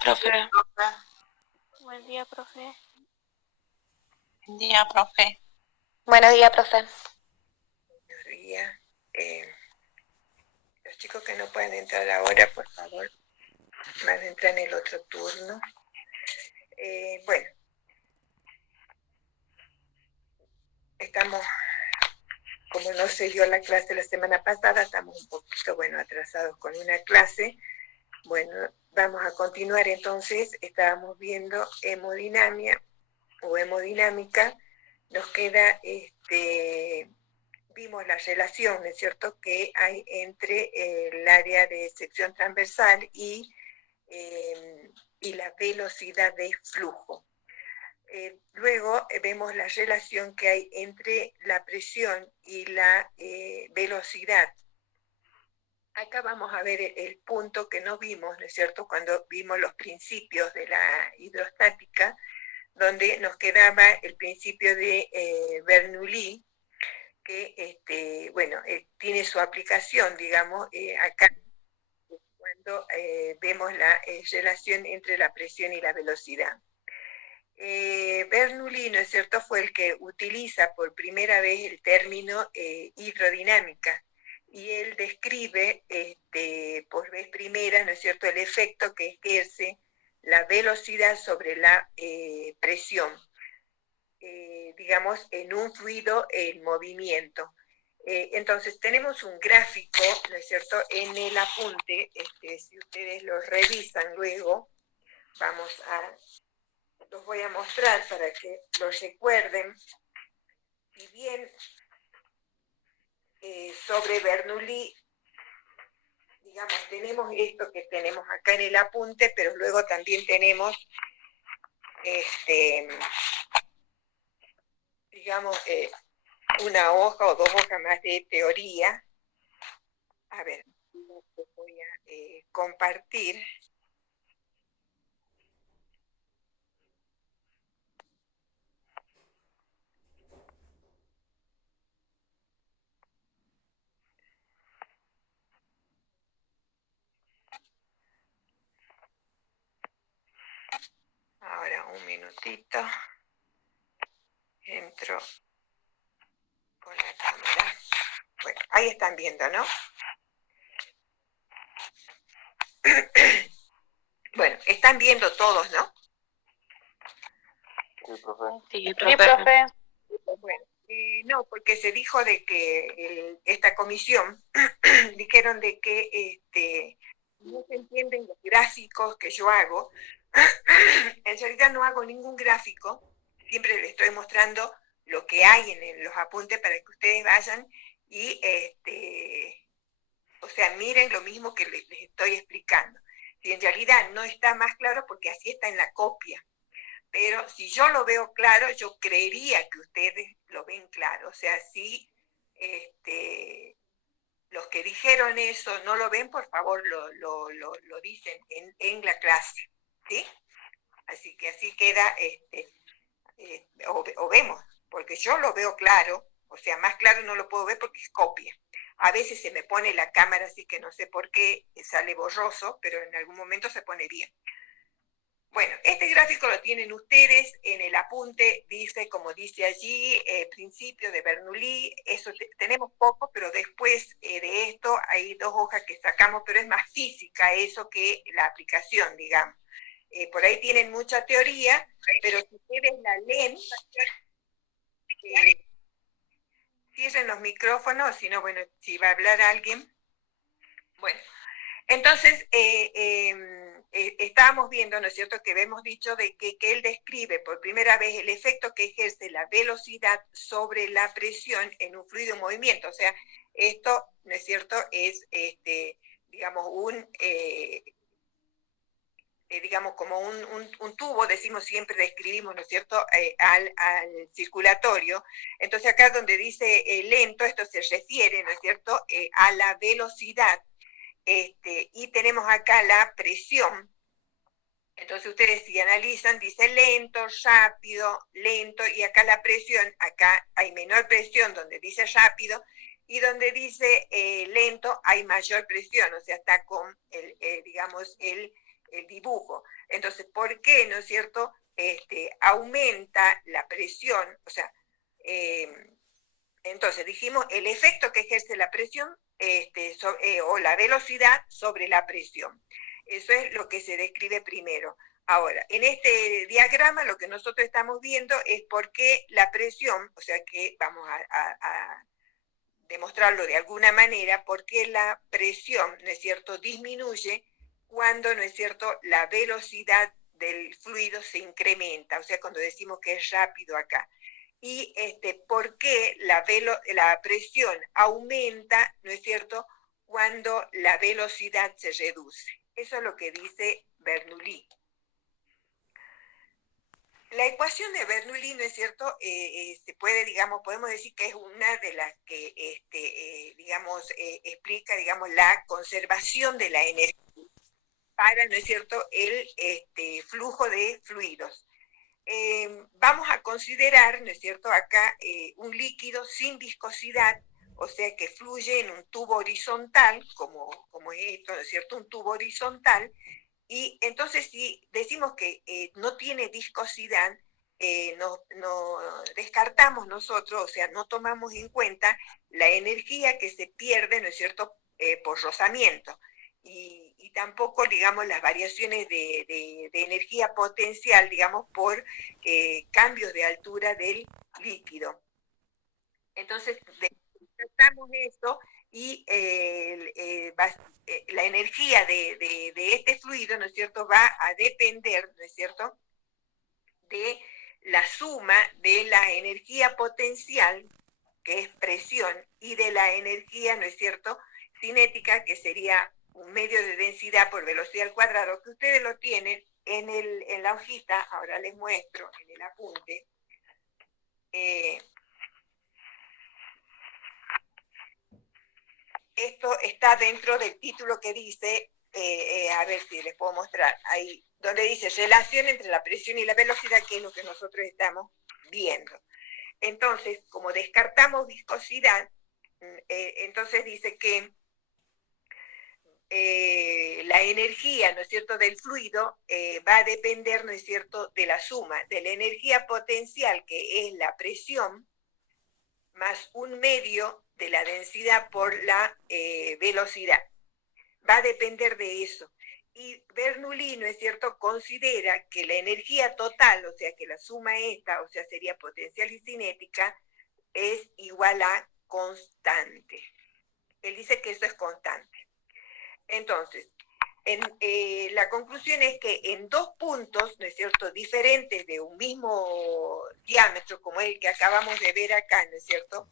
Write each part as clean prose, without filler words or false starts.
profe. Buen día, profe. Buen día, profe. Buenos días, profe. Buenos días. Los chicos que no pueden entrar ahora, por favor, van a entrar en el otro turno. Bueno, estamos, como no se dio la clase la semana pasada, estamos un poquito, atrasados con una clase. Bueno, vamos a continuar entonces. Estábamos viendo hemodinámica. Nos queda, vimos la relación, ¿no es cierto?, que hay entre el área de sección transversal y la velocidad de flujo. Luego vemos la relación que hay entre la presión y la velocidad. Acá vamos a ver el punto que no vimos, ¿no es cierto?, cuando vimos los principios de la hidrostática, donde nos quedaba el principio de Bernoulli, que tiene su aplicación, digamos, acá, cuando vemos la relación entre la presión y la velocidad. Bernoulli, ¿no es cierto?, fue el que utiliza por primera vez el término hidrodinámica, y él describe por vez primera, ¿no es cierto?, el efecto que ejerce la velocidad sobre la presión, digamos, en un fluido en movimiento. Entonces tenemos un gráfico, ¿no es cierto?, en el apunte. Si ustedes lo revisan luego, los voy a mostrar para que lo recuerden. Si bien sobre Bernoulli, digamos, tenemos esto que tenemos acá en el apunte, pero luego también tenemos, digamos, una hoja o dos hojas más de teoría. A ver, voy a compartir. Ahora, un minutito. Entro con la cámara. Bueno, ahí están viendo, ¿no? Bueno, están viendo todos, ¿no? Sí, profe. Sí, profe. Bueno, no, porque se dijo de que esta comisión dijeron de que no se entienden los gráficos que yo hago. En realidad no hago ningún gráfico, siempre les estoy mostrando lo que hay en los apuntes para que ustedes vayan y, o sea, miren lo mismo que les estoy explicando. Si en realidad no está más claro, porque así está en la copia. Pero si yo lo veo claro, yo creería que ustedes lo ven claro. O sea, si los que dijeron eso no lo ven, por favor lo dicen en la clase, ¿sí? Así que así queda, o vemos, porque yo lo veo claro, o sea, más claro no lo puedo ver porque es copia. A veces se me pone la cámara, así que no sé por qué sale borroso, pero en algún momento se pone bien. Bueno, este gráfico lo tienen ustedes en el apunte, dice, como dice allí, principio de Bernoulli. Eso tenemos poco, pero después de esto hay dos hojas que sacamos, pero es más física eso que la aplicación, digamos. Por ahí tienen mucha teoría, pero si ustedes la leen, cierren los micrófonos, si no, bueno, si va a hablar alguien. Bueno, entonces, estábamos viendo, ¿no es cierto?, que hemos dicho de que él describe por primera vez el efecto que ejerce la velocidad sobre la presión en un fluido en movimiento. O sea, esto, ¿no es cierto?, es, digamos, digamos, como un tubo, decimos siempre, describimos, ¿no es cierto?, al circulatorio. Entonces acá donde dice lento, esto se refiere, ¿no es cierto?, a la velocidad. Y tenemos acá la presión. Entonces ustedes si analizan, dice lento, rápido, lento, y acá la presión, acá hay menor presión donde dice rápido, y donde dice lento hay mayor presión, o sea, está con digamos, el dibujo. por qué, ¿no es cierto?, aumenta la presión, o sea, entonces dijimos el efecto que ejerce la presión o la velocidad sobre la presión. Eso es lo que se describe primero. Ahora, en este diagrama lo que nosotros estamos viendo es por qué la presión, o sea que vamos a demostrarlo de alguna manera, por qué la presión, ¿no es cierto?, disminuye cuando, ¿no es cierto?, la velocidad del fluido se incrementa, o sea, cuando decimos que es rápido acá. Y por qué la presión aumenta, ¿no es cierto?, cuando la velocidad se reduce. Eso es lo que dice Bernoulli. La ecuación de Bernoulli, ¿no es cierto?, se puede, digamos, podemos decir que es una de las que, explica, digamos, la conservación de la energía para, ¿no es cierto?, el flujo de fluidos. Vamos a considerar, ¿no es cierto?, acá un líquido sin viscosidad, o sea que fluye en un tubo horizontal, como es esto, ¿no es cierto?, un tubo horizontal, y entonces si decimos que no tiene viscosidad, no descartamos nosotros, o sea, no tomamos en cuenta la energía que se pierde, ¿no es cierto?, por rozamiento. Y tampoco, digamos, las variaciones de energía potencial, digamos, por cambios de altura del líquido. Entonces, descartamos esto y la energía de este fluido, ¿no es cierto?, va a depender, ¿no es cierto?, de la suma de la energía potencial, que es presión, y de la energía, ¿no es cierto?, cinética, que sería un medio de densidad por velocidad al cuadrado, que ustedes lo tienen en la hojita, ahora les muestro en el apunte. Esto está dentro del título que dice, a ver si les puedo mostrar, ahí donde dice relación entre la presión y la velocidad, que es lo que nosotros estamos viendo. Entonces, como descartamos viscosidad, entonces dice que la energía, ¿no es cierto?, del fluido va a depender, ¿no es cierto?, de la suma de la energía potencial, que es la presión, más un medio de la densidad por la velocidad. Va a depender de eso. Y Bernoulli, ¿no es cierto?, considera que la energía total, o sea, que la suma esta, o sea, sería potencial y cinética, es igual a constante. Él dice que eso es constante. Entonces, la conclusión es que en dos puntos, ¿no es cierto?, diferentes de un mismo diámetro, como el que acabamos de ver acá, ¿no es cierto?,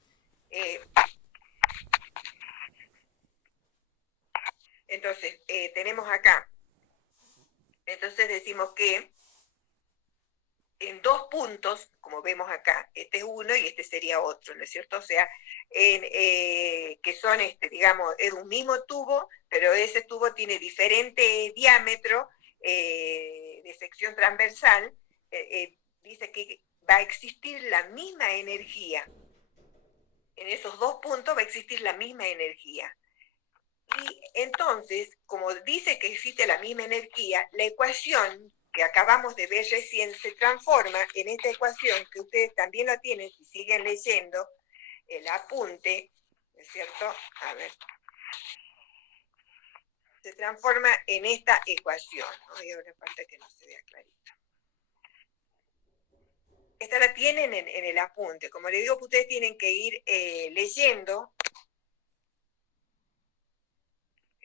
entonces, tenemos acá, entonces decimos que en dos puntos, como vemos acá, este es uno y este sería otro, ¿no es cierto? O sea, que son, digamos, es un mismo tubo, pero ese tubo tiene diferente diámetro de sección transversal, dice que va a existir la misma energía. En esos dos puntos va a existir la misma energía. Y entonces, como dice que existe la misma energía, la ecuación que acabamos de ver recién se transforma en esta ecuación, que ustedes también la tienen si siguen leyendo el apunte, ¿no es cierto? A ver. Se transforma en esta ecuación. Ay, ahora falta que no se vea clarito. Esta la tienen en el apunte. Como les digo, que ustedes tienen que ir leyendo.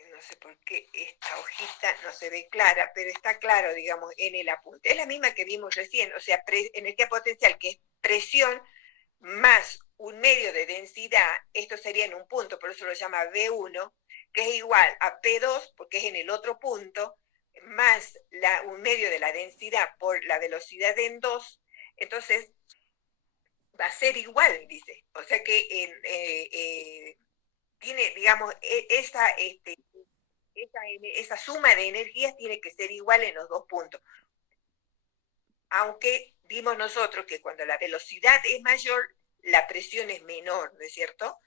No sé por qué esta hojita no se ve clara, pero está claro, digamos, en el apunte. Es la misma que vimos recién, o sea, energía potencial, que es presión más un medio de densidad, esto sería en un punto, por eso lo llama V1, que es igual a P2, porque es en el otro punto, más un medio de la densidad por la velocidad en 2, entonces va a ser igual, dice. O sea que tiene, digamos, esa suma de energías tiene que ser igual en los dos puntos. Aunque vimos nosotros que cuando la velocidad es mayor, la presión es menor, ¿no es cierto?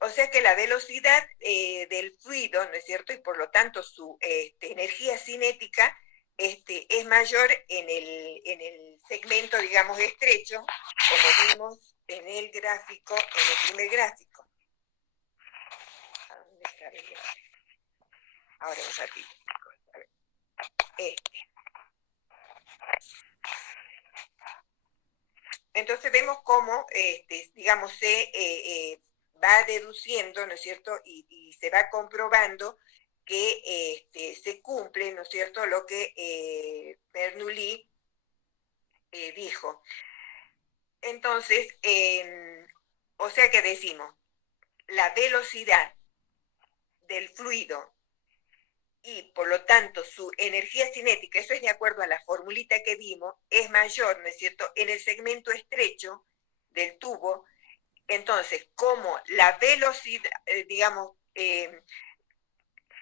O sea que la velocidad del fluido, ¿no es cierto? Y por lo tanto su energía cinética es mayor en el segmento, digamos, estrecho, como vimos en el gráfico, en el primer gráfico. ¿A dónde está el gráfico? Ahora un ratito. Entonces vemos cómo, digamos, se va deduciendo, ¿no es cierto? Y se va comprobando que se cumple, ¿no es cierto?, lo que Bernoulli dijo. Entonces, o sea que decimos, la velocidad del fluido y por lo tanto su energía cinética, eso es de acuerdo a la formulita que vimos, es mayor, ¿no es cierto?, en el segmento estrecho del tubo. Entonces, como la velocidad, digamos,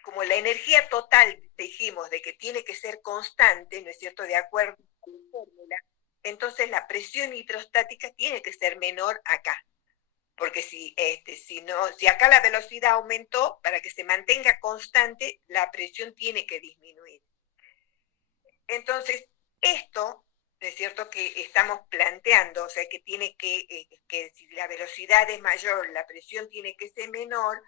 como la energía total, dijimos, de que tiene que ser constante, ¿no es cierto?, de acuerdo a la fórmula, entonces la presión hidrostática tiene que ser menor acá. Porque si acá la velocidad aumentó, para que se mantenga constante, la presión tiene que disminuir. Entonces, esto, ¿no es cierto?, que estamos planteando, o sea, que tiene que si la velocidad es mayor, la presión tiene que ser menor,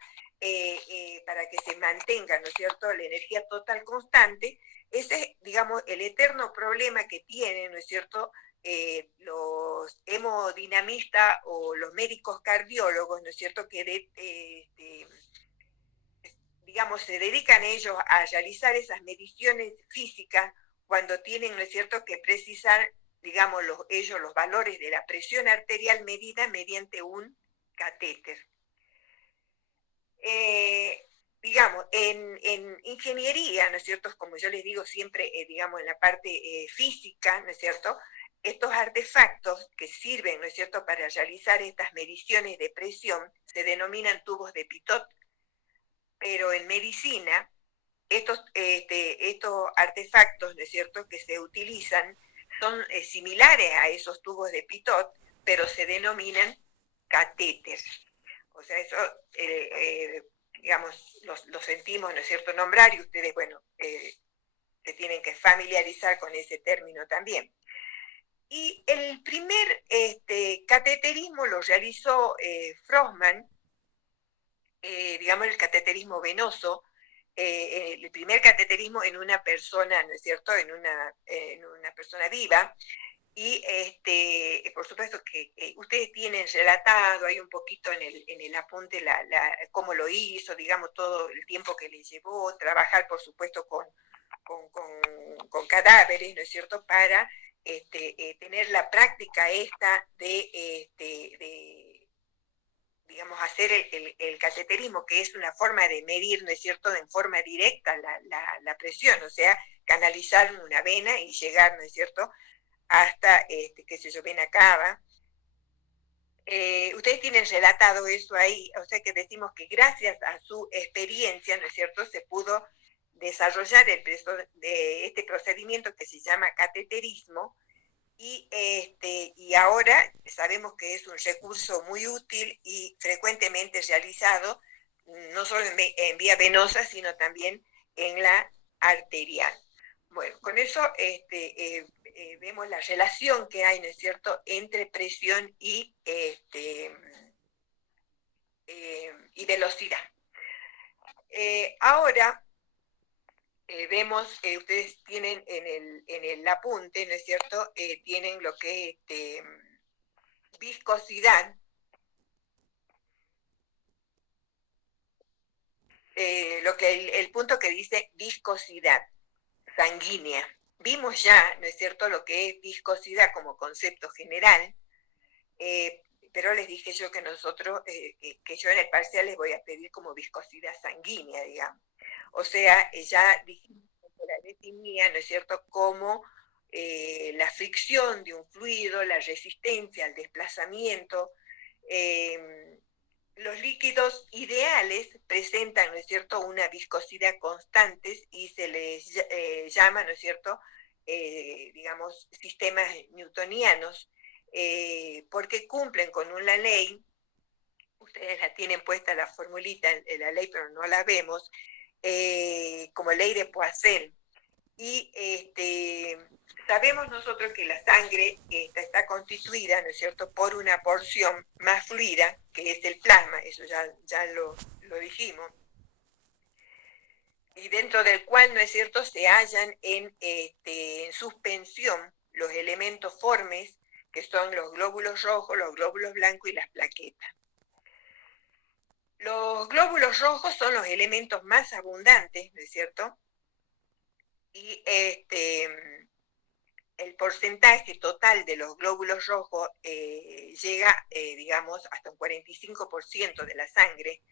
para que se mantenga, ¿no es cierto?, la energía total constante. Ese es, digamos, el eterno problema que tienen, ¿no es cierto?, los hemodinamistas o los médicos cardiólogos, ¿no es cierto?, que digamos, se dedican ellos a realizar esas mediciones físicas cuando tienen, ¿no es cierto?, que precisar, digamos, ellos los valores de la presión arterial medida mediante un catéter. Digamos, en ingeniería, ¿no es cierto?, como yo les digo siempre, digamos, en la parte física, ¿no es cierto?, estos artefactos que sirven, ¿no es cierto?, para realizar estas mediciones de presión se denominan tubos de Pitot, pero en medicina estos artefactos, ¿no es cierto?, que se utilizan son similares a esos tubos de Pitot, pero se denominan catéter. O sea, eso, digamos, lo sentimos, ¿no es cierto?, nombrar, y ustedes, bueno, se tienen que familiarizar con ese término también. Y el primer cateterismo lo realizó Frohman, digamos, el cateterismo venoso, el primer cateterismo en una persona, ¿no es cierto?, en una persona viva. Y por supuesto que ustedes tienen relatado ahí un poquito en el apunte cómo lo hizo, digamos, todo el tiempo que le llevó, trabajar por supuesto con cadáveres, ¿no es cierto?, para tener la práctica esta de digamos, hacer el cateterismo, que es una forma de medir, ¿no es cierto?, en forma directa la presión, o sea, canalizar una vena y llegar, ¿no es cierto?, hasta, qué sé yo, vena cava. Ustedes tienen relatado eso ahí, o sea que decimos que gracias a su experiencia, ¿no es cierto?, se pudo desarrollar este procedimiento que se llama cateterismo, y ahora sabemos que es un recurso muy útil y frecuentemente realizado, no solo en vía venosa, sino también en la arterial. Bueno, con eso vemos la relación que hay, ¿no es cierto?, entre presión y velocidad. Ahora vemos, ustedes tienen en el apunte, ¿no es cierto?, tienen lo que es viscosidad, el punto que dice viscosidad sanguínea. Vimos ya, ¿no es cierto?, lo que es viscosidad como concepto general, pero les dije yo que nosotros, que yo en el parcial les voy a pedir como viscosidad sanguínea, digamos. O sea, ya dijimos que la definía, ¿no es cierto?, como la fricción de un fluido, la resistencia al desplazamiento. Los líquidos ideales presentan, ¿no es cierto?, una viscosidad constante y se les llama, ¿no es cierto?, digamos, sistemas newtonianos, porque cumplen con una ley. ustedes la tienen puesta la formulita en la ley, pero no la vemos, como ley de Poiseuille. Y sabemos nosotros que la sangre está constituida, ¿no es cierto?, por una porción más fluida, que es el plasma, eso ya lo dijimos, y dentro del cual, ¿no es cierto?, se hallan en suspensión los elementos formes, que son los glóbulos rojos, los glóbulos blancos y las plaquetas. Los glóbulos rojos son los elementos más abundantes, ¿no es cierto?, y el porcentaje total de los glóbulos rojos llega, digamos, hasta un 45% de la sangre,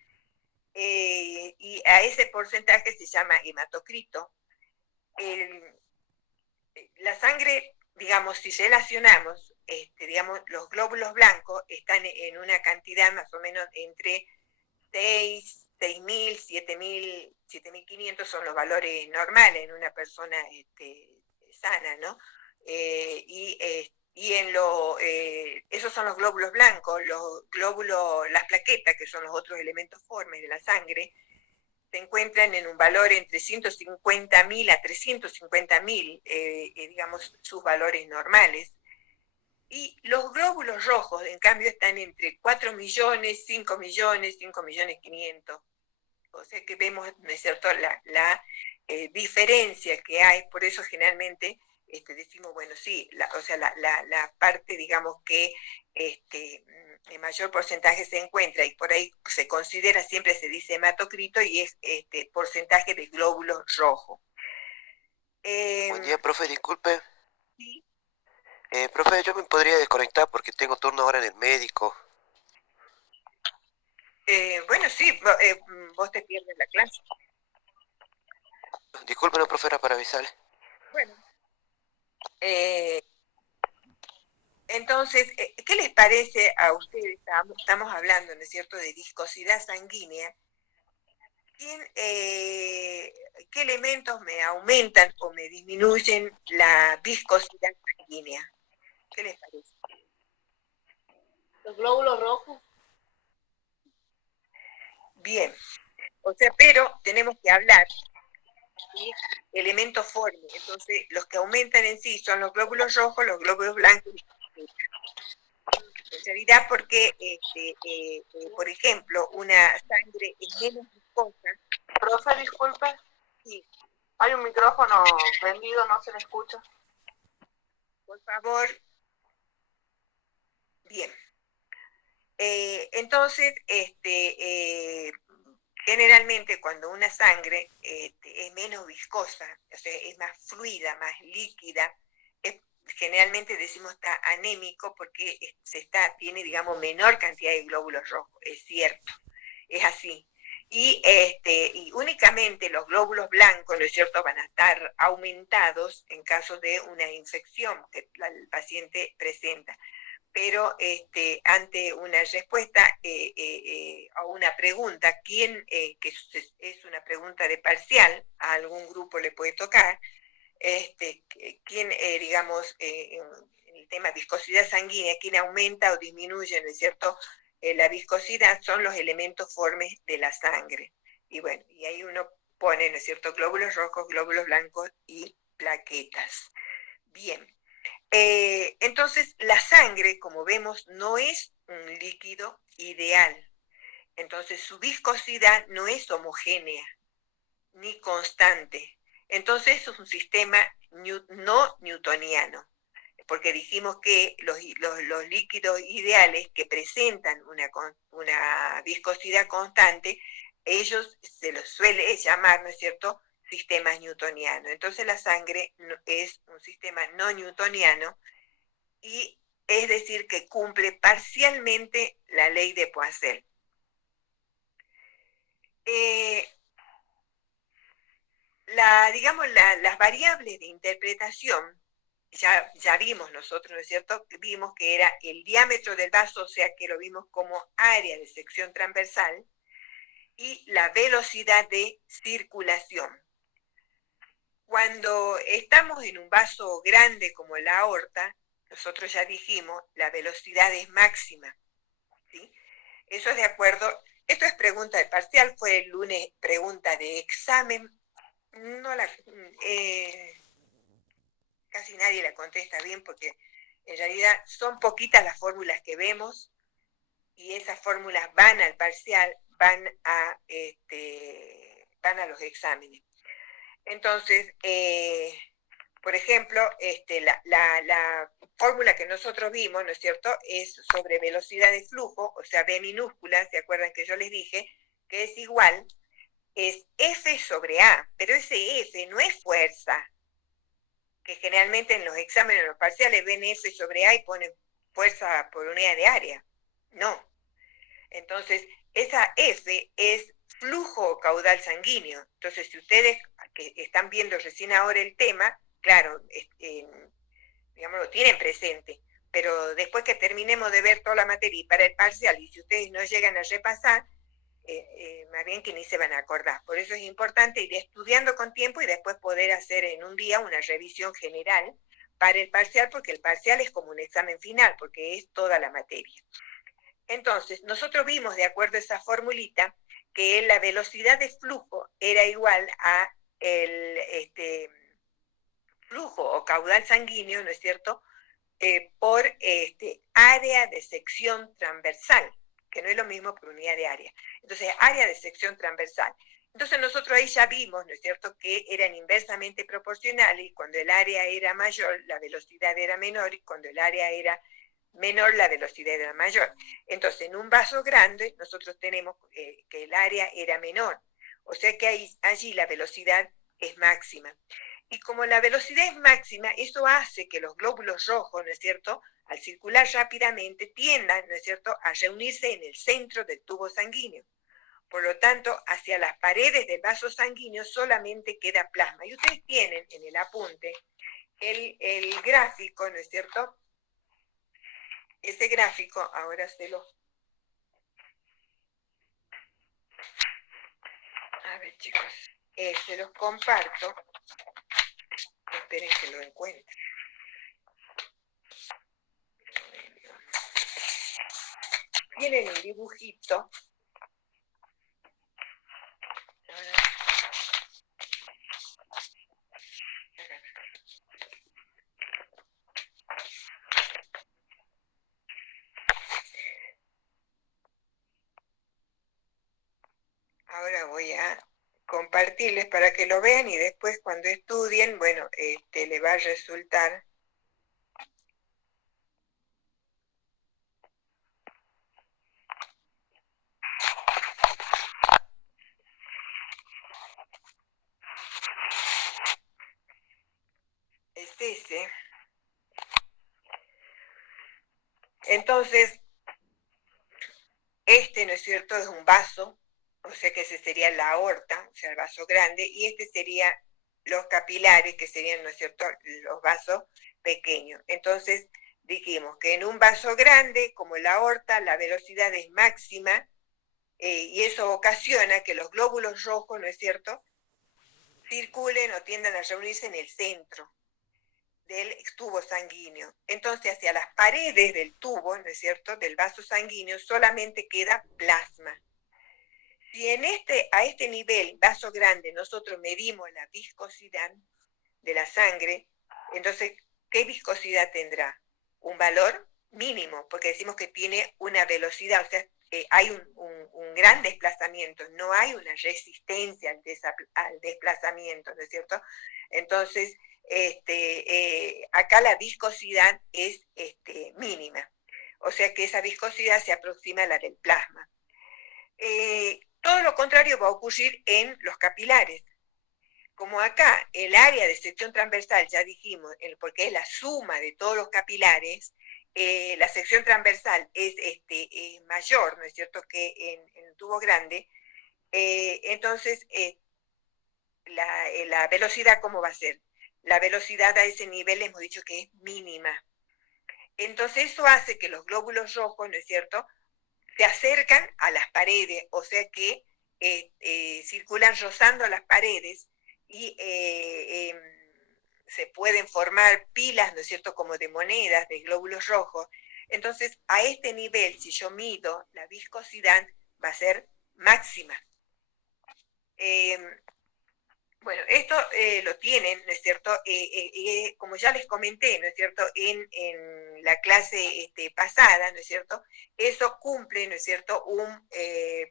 y a ese porcentaje se llama hematocrito. La sangre, digamos, si relacionamos, digamos, los glóbulos blancos están en una cantidad más o menos entre 6.000, 7.500 son los valores normales en una persona sana, ¿no? Esos son los glóbulos blancos, las plaquetas, que son los otros elementos formes de la sangre, se encuentran en un valor entre 150.000 a 350.000, digamos, sus valores normales. Y los glóbulos rojos, en cambio, están entre 4 millones, 5 millones, 5 millones 500. O sea que vemos, ¿no es cierto?, la diferencia que hay. Por eso generalmente decimos, bueno, sí, la parte, digamos, que en mayor porcentaje se encuentra, y por ahí se considera, siempre se dice hematocrito, y es porcentaje de glóbulos rojos. Buen día, profe, disculpe. Sí. Profe, yo me podría desconectar porque tengo turno ahora en el médico. Bueno, sí, vos te pierdes la clase. Disculpe, no, profe, era para avisarle. Bueno. Entonces, ¿qué les parece a ustedes? Estamos hablando, ¿no es cierto?, de viscosidad sanguínea. ¿Qué elementos me aumentan o me disminuyen la viscosidad sanguínea? ¿Qué les parece? Los glóbulos rojos. Bien, o sea, pero tenemos que hablar de elementos formes. Entonces, los que aumentan en sí son los glóbulos rojos, los glóbulos blancos y las plaquetas. En realidad, porque, por ejemplo, una sangre es menos viscosa. Profe, disculpe. Sí. Hay un micrófono prendido, no se le escucha. Por favor. Bien. Entonces, generalmente cuando una sangre es menos viscosa, o sea, es más fluida, más líquida, generalmente decimos está anémico porque tiene, digamos, menor cantidad de glóbulos rojos, es cierto, es así. Y únicamente los glóbulos blancos, ¿no es cierto?, van a estar aumentados en caso de una infección que el paciente presenta. Pero ante una respuesta a una pregunta, que es una pregunta de parcial, a algún grupo le puede tocar, quién, digamos, en el tema viscosidad sanguínea, quién aumenta o disminuye, ¿no es cierto?, la viscosidad, son los elementos formes de la sangre. Y bueno, y ahí uno pone, ¿no es cierto?, glóbulos rojos, glóbulos blancos y plaquetas. Bien. Entonces, la sangre, como vemos, no es un líquido ideal. Entonces, su viscosidad no es homogénea ni constante. Entonces, es un sistema no newtoniano, porque dijimos que los líquidos ideales que presentan una viscosidad constante, ellos se los suele llamar, ¿no es cierto?, sistemas newtonianos. Entonces la sangre es un sistema no newtoniano, y es decir que cumple parcialmente la ley de Poiseuille. Las variables de interpretación, ya vimos nosotros, ¿no es cierto?, vimos que era el diámetro del vaso, o sea que lo vimos como área de sección transversal, y la velocidad de circulación. Cuando estamos en un vaso grande como la aorta, nosotros ya dijimos, la velocidad es máxima, ¿sí? Eso es de acuerdo. Esto es pregunta de parcial, fue el lunes pregunta de examen. No la, casi nadie la contesta bien porque en realidad son poquitas las fórmulas que vemos y esas fórmulas van al parcial, van a los exámenes. Entonces, por ejemplo, la fórmula que nosotros vimos, ¿no es cierto?, es sobre velocidad de flujo, o sea, V minúscula, ¿se acuerdan que yo les dije? Que es igual, es F sobre A, pero ese F no es fuerza, que generalmente en los exámenes, en los parciales, ven F sobre A y ponen fuerza por unidad de área. No. Entonces, esa F es flujo caudal sanguíneo. Entonces, si ustedes que están viendo recién ahora el tema, claro, digamos, lo tienen presente, pero después que terminemos de ver toda la materia y para el parcial, y si ustedes no llegan a repasar, más bien que ni se van a acordar. Por eso es importante ir estudiando con tiempo y después poder hacer en un día una revisión general para el parcial, porque el parcial es como un examen final, porque es toda la materia. Entonces, nosotros vimos, de acuerdo a esa formulita, que la velocidad de flujo era igual a el flujo o caudal sanguíneo, ¿no es cierto?, por área de sección transversal, que no es lo mismo por unidad de área. Entonces, área de sección transversal. Entonces, nosotros ahí ya vimos, ¿no es cierto?, que eran inversamente proporcionales y cuando el área era mayor, la velocidad era menor y cuando el área era menor, la velocidad era mayor. Entonces, en un vaso grande, nosotros tenemos que el área era menor. O sea que allí la velocidad es máxima. Y como la velocidad es máxima, eso hace que los glóbulos rojos, ¿no es cierto?, al circular rápidamente, tiendan, ¿no es cierto?, a reunirse en el centro del tubo sanguíneo. Por lo tanto, hacia las paredes del vaso sanguíneo solamente queda plasma. Y ustedes tienen en el apunte el gráfico, ¿no es cierto? Ese gráfico, ahora se lo... A ver, chicos, se los comparto. Esperen que lo encuentre. Tienen un dibujito. Ahora voy a compartirles para que lo vean y después cuando estudien, bueno, le va a resultar. Es ese. Entonces, ¿no es cierto?, es un vaso, o sea que ese sería la aorta, o sea, el vaso grande, y este sería los capilares, que serían, ¿no es cierto?, los vasos pequeños. Entonces, dijimos que en un vaso grande, como la aorta, la velocidad es máxima, y eso ocasiona que los glóbulos rojos, ¿no es cierto?, circulen o tiendan a reunirse en el centro del tubo sanguíneo. Entonces, hacia las paredes del tubo, ¿no es cierto?, del vaso sanguíneo, solamente queda plasma. Si a este nivel, vaso grande, nosotros medimos la viscosidad de la sangre, entonces, ¿qué viscosidad tendrá? Un valor mínimo, porque decimos que tiene una velocidad, o sea, hay un gran desplazamiento, no hay una resistencia al desplazamiento, ¿no es cierto? Entonces, acá la viscosidad es mínima, o sea que esa viscosidad se aproxima a la del plasma. Todo lo contrario va a ocurrir en los capilares. Como acá el área de sección transversal, ya dijimos, porque es la suma de todos los capilares, la sección transversal es mayor, ¿no es cierto?, que en el tubo grande, entonces la velocidad, ¿cómo va a ser? La velocidad a ese nivel hemos dicho que es mínima. Entonces eso hace que los glóbulos rojos, ¿no es cierto?, se acercan a las paredes, o sea que circulan rozando las paredes y se pueden formar pilas, ¿no es cierto?, como de monedas, de glóbulos rojos, Entonces, a este nivel, si yo mido la viscosidad, va a ser máxima. Bueno, esto lo tienen, ¿no es cierto? Como ya les comenté, ¿no es cierto? En la clase pasada, ¿no es cierto? Eso cumple, ¿no es cierto? Un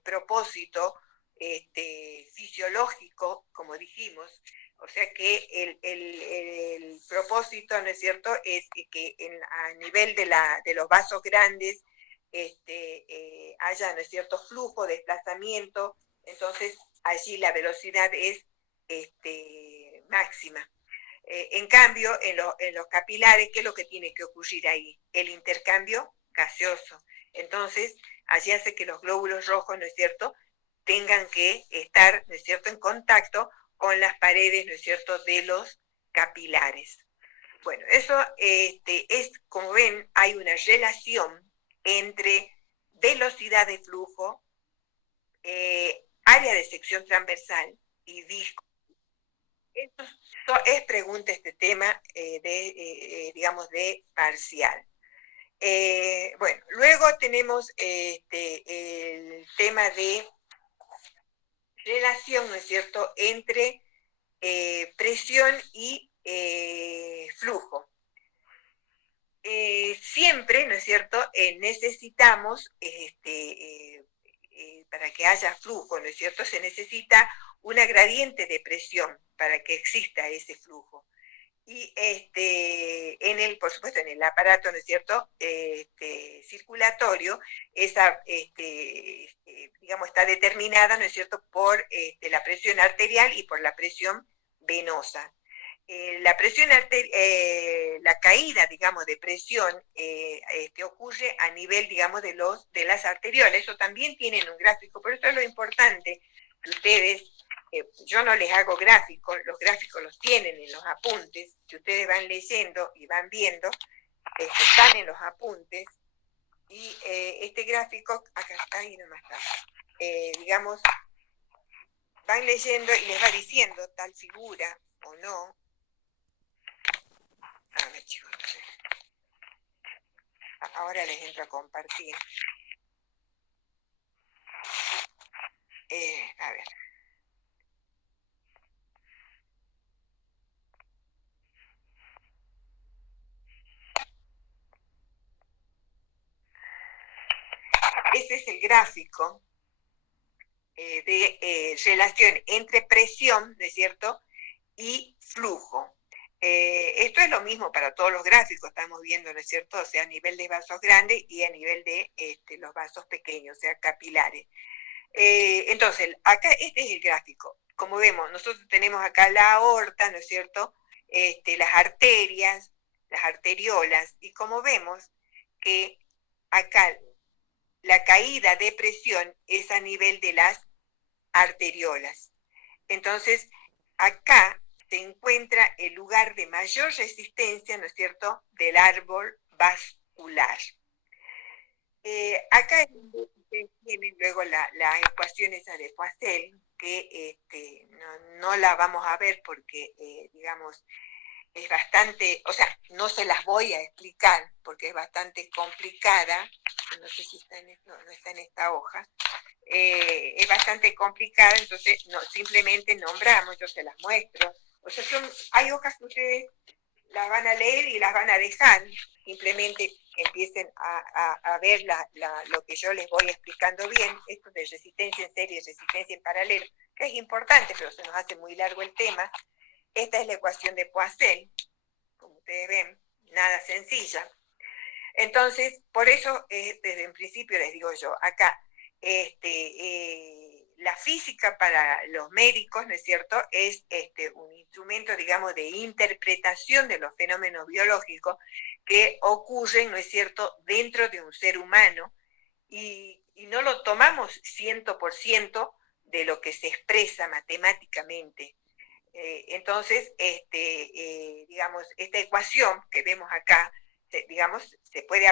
propósito fisiológico, como dijimos. O sea que el propósito, ¿no es cierto? Es que a nivel de los vasos grandes haya, ¿no es cierto? Flujo, desplazamiento. Entonces, allí la velocidad es máxima. En cambio, en los capilares, ¿qué es lo que tiene que ocurrir ahí? El intercambio gaseoso. Entonces, allí hace que los glóbulos rojos, ¿no es cierto?, tengan que estar, ¿no es cierto?, en contacto con las paredes, ¿no es cierto?, de los capilares. Bueno, eso es, como ven, hay una relación entre velocidad de flujo, área de sección transversal y disco. Esto es pregunta este tema digamos, de parcial. Bueno, luego tenemos el tema de relación, ¿no es cierto?, entre presión y flujo. Siempre, ¿no es cierto?, necesitamos, para que haya flujo, ¿no es cierto?, se necesita una gradiente de presión para que exista ese flujo. Y por supuesto, en el aparato, ¿no es cierto?, circulatorio, esa, digamos, está determinada, ¿no es cierto?, por la presión arterial y por la presión venosa. La presión la caída, digamos, de presión ocurre a nivel, digamos, de las arteriolas. Eso también tienen un gráfico, pero esto es lo importante, que ustedes, yo no les hago gráficos, los gráficos los tienen en los apuntes, que ustedes van leyendo y van viendo, están en los apuntes, y este gráfico, acá, ahí nomás está, digamos, van leyendo y les va diciendo tal figura o no. A ver, chicos, ahora les entro a compartir. A ver. Ese es el gráfico de relación entre presión, ¿no es cierto?, y flujo. Esto es lo mismo para todos los gráficos, estamos viendo, ¿no es cierto?, o sea, a nivel de vasos grandes y a nivel de los vasos pequeños, o sea, capilares. Entonces, acá este es el gráfico. Como vemos, nosotros tenemos acá la aorta, ¿no es cierto?, las arterias, las arteriolas, y como vemos que acá la caída de presión es a nivel de las arteriolas. Entonces, acá se encuentra el lugar de mayor resistencia, ¿no es cierto?, del árbol vascular. Acá ustedes tienen luego la ecuación esa de Poiseuille, que no la vamos a ver porque, digamos, es bastante, o sea, no se las voy a explicar porque es bastante complicada, no sé si está no está en esta hoja, es bastante complicada, entonces no, simplemente nombramos, yo se las muestro, o sea, hay hojas que ustedes las van a leer y las van a dejar, simplemente empiecen a ver lo que yo les voy explicando bien, esto de resistencia en serie y resistencia en paralelo, que es importante, pero se nos hace muy largo el tema. Esta es la ecuación de Poiseuille, como ustedes ven, nada sencilla. Entonces, por eso, desde el principio les digo yo, acá, la física para los médicos, ¿no es cierto?, es un instrumento, digamos, de interpretación de los fenómenos biológicos que ocurren, ¿no es cierto?, dentro de un ser humano, y no lo tomamos 100% de lo que se expresa matemáticamente. Entonces, digamos, esta ecuación que vemos acá, digamos, se puede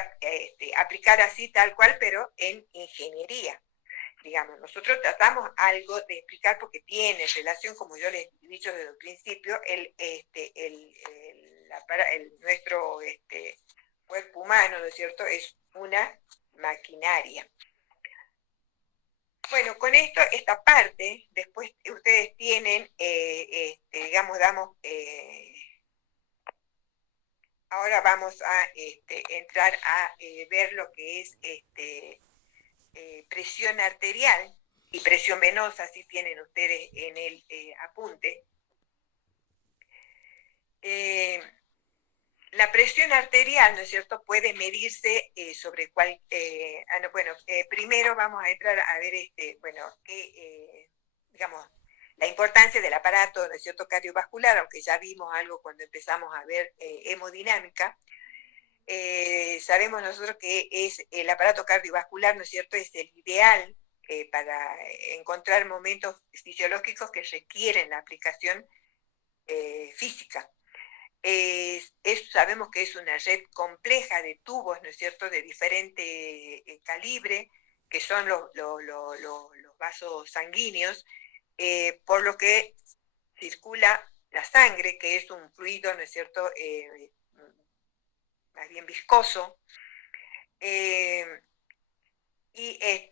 aplicar así tal cual, pero en ingeniería. Digamos, nosotros tratamos algo de explicar porque tiene relación, como yo les he dicho desde el principio, nuestro cuerpo humano, ¿no es cierto?, es una maquinaria. Bueno, con esto, esta parte, después ustedes tienen, digamos, ahora vamos a entrar a ver lo que es presión arterial y presión venosa, si tienen ustedes en el apunte. La presión arterial, ¿no es cierto?, puede medirse sobre cuál... primero vamos a entrar a ver, digamos, la importancia del aparato, ¿no es cierto?, cardiovascular, aunque ya vimos algo cuando empezamos a ver hemodinámica. Sabemos nosotros que es el aparato cardiovascular, ¿no es cierto?, es el ideal para encontrar momentos fisiológicos que requieren la aplicación física. Sabemos que es una red compleja de tubos, ¿no es cierto?, de diferente calibre, que son los vasos sanguíneos, por lo que circula la sangre, que es un fluido, ¿no es cierto?, más bien viscoso, y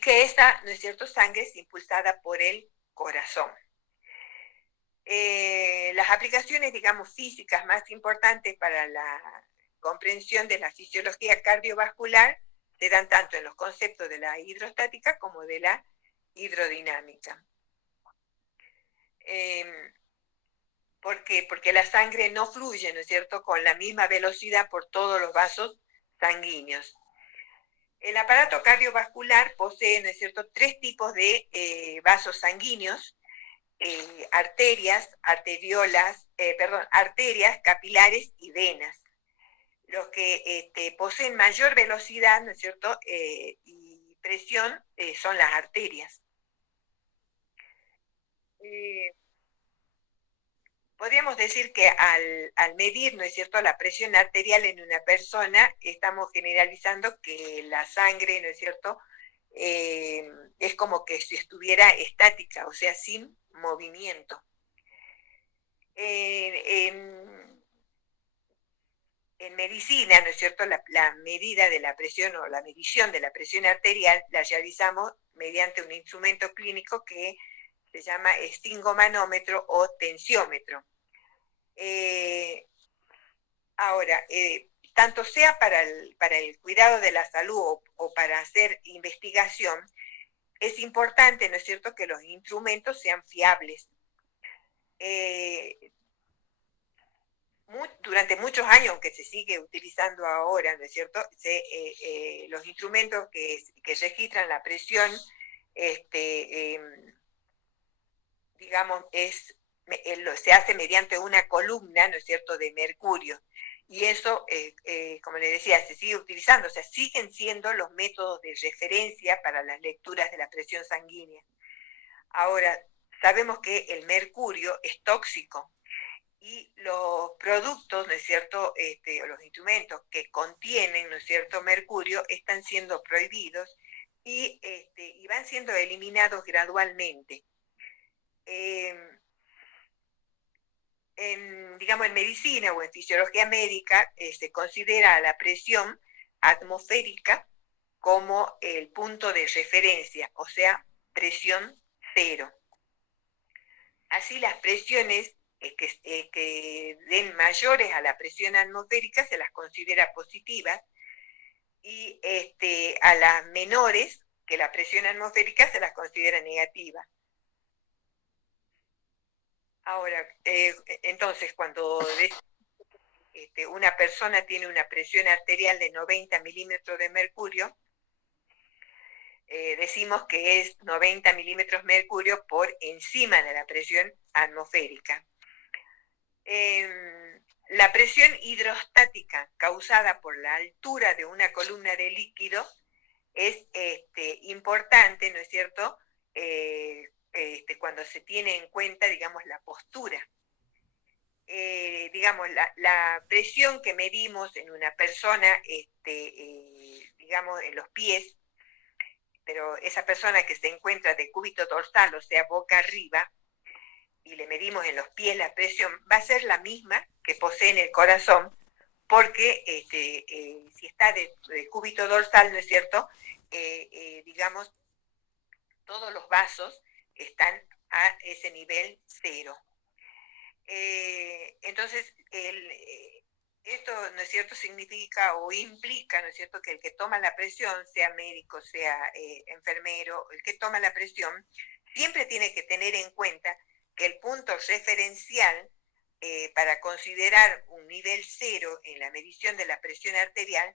que esa, ¿no es cierto?, sangre es impulsada por el corazón. Las aplicaciones, digamos, físicas más importantes para la comprensión de la fisiología cardiovascular se dan tanto en los conceptos de la hidrostática como de la hidrodinámica. ¿Por qué? Porque la sangre no fluye, ¿no es cierto?, con la misma velocidad por todos los vasos sanguíneos. El aparato cardiovascular posee, ¿no es cierto?, 3 tipos de vasos sanguíneos: arterias, arterias, capilares y venas. Los que poseen mayor velocidad, ¿no es cierto?, y presión son las arterias. Podríamos decir que al medir, ¿no es cierto?, la presión arterial en una persona, estamos generalizando que la sangre, ¿no es cierto?, es como que si estuviera estática, o sea, sin movimiento. En medicina, ¿no es cierto?, la medida de la presión o la medición de la presión arterial la realizamos mediante un instrumento clínico que se llama esfingomanómetro o tensiómetro. Ahora, tanto sea para el cuidado de la salud o para hacer investigación, es importante, ¿no es cierto?, que los instrumentos sean fiables. Durante muchos años, aunque se sigue utilizando ahora, ¿no es cierto?, los instrumentos que registran la presión, digamos, se hace mediante una columna, ¿no es cierto?, de mercurio. Y eso, como les decía, se sigue utilizando, o sea, siguen siendo los métodos de referencia para las lecturas de la presión sanguínea. Ahora, sabemos que el mercurio es tóxico y los productos, ¿no es cierto?, o los instrumentos que contienen, ¿no es cierto?, mercurio, están siendo prohibidos y van siendo eliminados gradualmente. Digamos, en medicina o en fisiología médica se considera la presión atmosférica como el punto de referencia, o sea, presión cero. Así, las presiones que den mayores a la presión atmosférica se las considera positivas, y a las menores que la presión atmosférica se las considera negativas. Ahora, entonces, cuando una persona tiene una presión arterial de 90 milímetros de mercurio, decimos que es 90 milímetros de mercurio por encima de la presión atmosférica. La presión hidrostática causada por la altura de una columna de líquido es importante, ¿no es cierto?, cuando se tiene en cuenta, digamos, la postura. Digamos, la presión que medimos en una persona, digamos, en los pies, pero esa persona que se encuentra de cúbito dorsal, o sea, boca arriba, y le medimos en los pies la presión, va a ser la misma que posee en el corazón, porque si está de cúbito dorsal, ¿no es cierto? Digamos, todos los vasos están a ese nivel 0. Entonces, esto, ¿no es cierto?, significa o implica, ¿no es cierto?, que el que toma la presión, sea médico, sea enfermero, el que toma la presión, siempre tiene que tener en cuenta que el punto referencial para considerar un nivel 0 en la medición de la presión arterial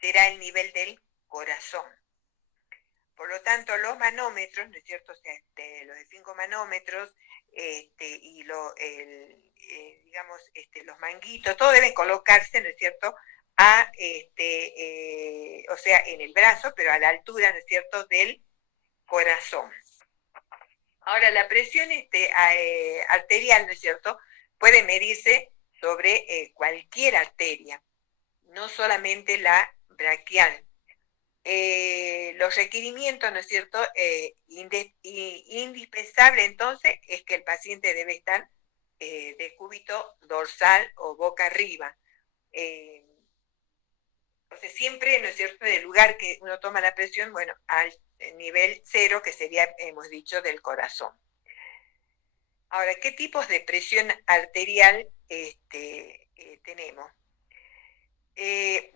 será el nivel del corazón. Por lo tanto, los manómetros, ¿no es cierto?, o sea, los de 5 manómetros y digamos, los manguitos, todo deben colocarse, ¿no es cierto?, o sea, en el brazo, pero a la altura, ¿no es cierto?, del corazón. Ahora, la presión arterial, ¿no es cierto?, puede medirse sobre cualquier arteria, no solamente la braquial. Los requerimientos, ¿no es cierto?, indispensable entonces es que el paciente debe estar de cúbito dorsal o boca arriba. O sea, siempre, ¿no es cierto?, del lugar que uno toma la presión, bueno, al nivel 0, que sería, hemos dicho, del corazón. Ahora, ¿qué tipos de presión arterial tenemos?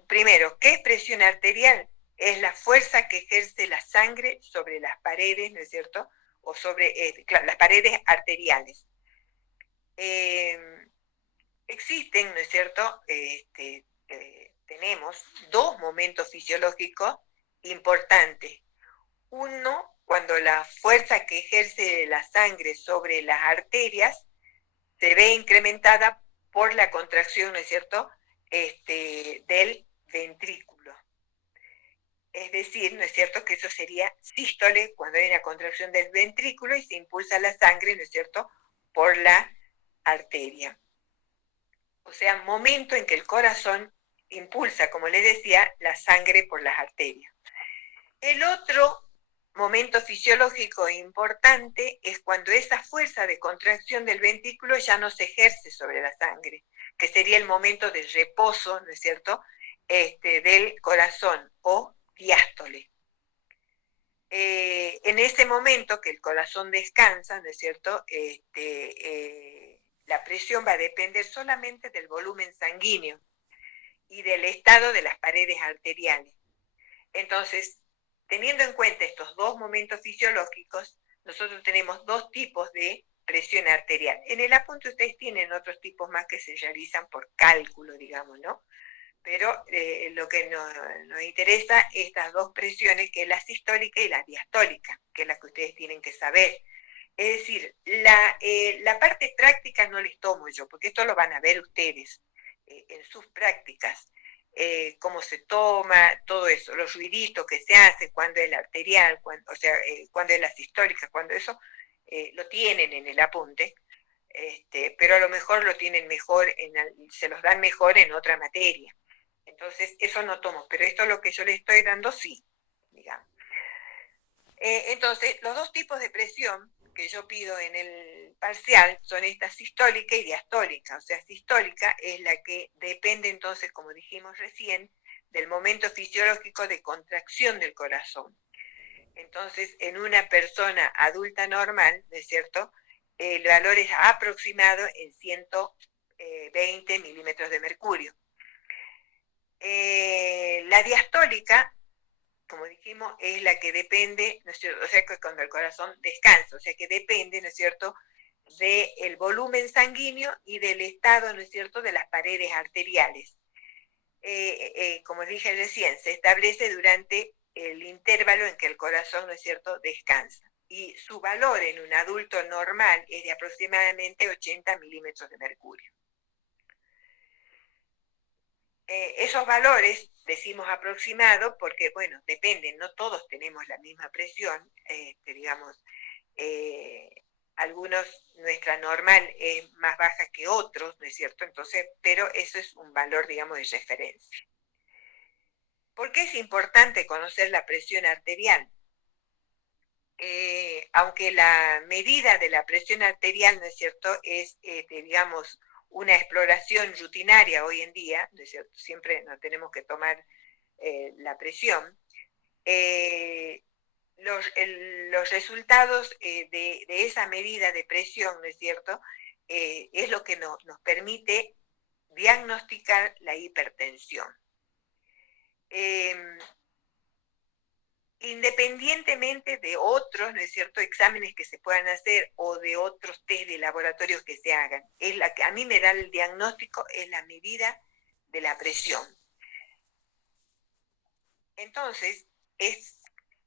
Primero, ¿qué es presión arterial? Es la fuerza que ejerce la sangre sobre las paredes, ¿no es cierto? O sobre las paredes arteriales. Existen, ¿no es cierto? Tenemos dos momentos fisiológicos importantes. Uno, cuando la fuerza que ejerce la sangre sobre las arterias se ve incrementada por la contracción, ¿no es cierto?, del ventrículo. Es decir, ¿no es cierto?, que eso sería sístole, cuando hay una contracción del ventrículo y se impulsa la sangre, ¿no es cierto?, por la arteria. O sea, momento en que el corazón impulsa, como les decía, la sangre por las arterias. El otro momento fisiológico importante es cuando esa fuerza de contracción del ventrículo ya no se ejerce sobre la sangre, que sería el momento de reposo, ¿no es cierto?, del corazón o diástole. En ese momento que el corazón descansa, ¿no es cierto?, la presión va a depender solamente del volumen sanguíneo y del estado de las paredes arteriales. Entonces, teniendo en cuenta estos dos momentos fisiológicos, nosotros tenemos dos tipos de presión arterial. En el apunte ustedes tienen otros tipos más que se realizan por cálculo, digamos, ¿no? Pero lo que nos interesa, estas dos presiones, que es la sistólica y la diastólica, que es la que ustedes tienen que saber. Es decir, la parte práctica no les tomo yo, porque esto lo van a ver ustedes en sus prácticas. Cómo se toma, todo eso, los ruiditos que se hacen, cuando es la arterial, cuando es la sistólica, cuando eso lo tienen en el apunte, pero a lo mejor lo tienen mejor, se los dan mejor en otra materia. Entonces, eso no tomo, pero esto es lo que yo le estoy dando, sí, digamos. Entonces, los dos tipos de presión que yo pido en el parcial son esta sistólica y diastólica. O sea, sistólica es la que depende entonces, como dijimos recién, del momento fisiológico de contracción del corazón. Entonces, en una persona adulta normal, ¿no es cierto?, el valor es aproximado en 120 milímetros de mercurio. La diastólica, como dijimos, es la que depende, ¿no es cierto?, o sea, que cuando el corazón descansa, o sea, que depende, ¿no es cierto?, del volumen sanguíneo y del estado, ¿no es cierto?, de las paredes arteriales. Como dije recién, se establece durante el intervalo en que el corazón, ¿no es cierto?, descansa. Y su valor en un adulto normal es de aproximadamente 80 milímetros de mercurio. Esos valores, decimos aproximado, porque, bueno, dependen, no todos tenemos la misma presión, digamos, algunos, nuestra normal es más baja que otros, ¿no es cierto? Entonces, pero eso es un valor, digamos, de referencia. ¿Por qué es importante conocer la presión arterial? Aunque la medida de la presión arterial, ¿no es cierto?, es, digamos, una exploración rutinaria hoy en día, ¿no es cierto? Siempre nos tenemos que tomar la presión. Los resultados de esa medida de presión, ¿no es cierto?, es lo que nos permite diagnosticar la hipertensión. Independientemente de otros, ¿no es cierto?, exámenes que se puedan hacer o de otros test de laboratorios que se hagan, es la que a mí me da el diagnóstico, es la medida de la presión. Entonces, es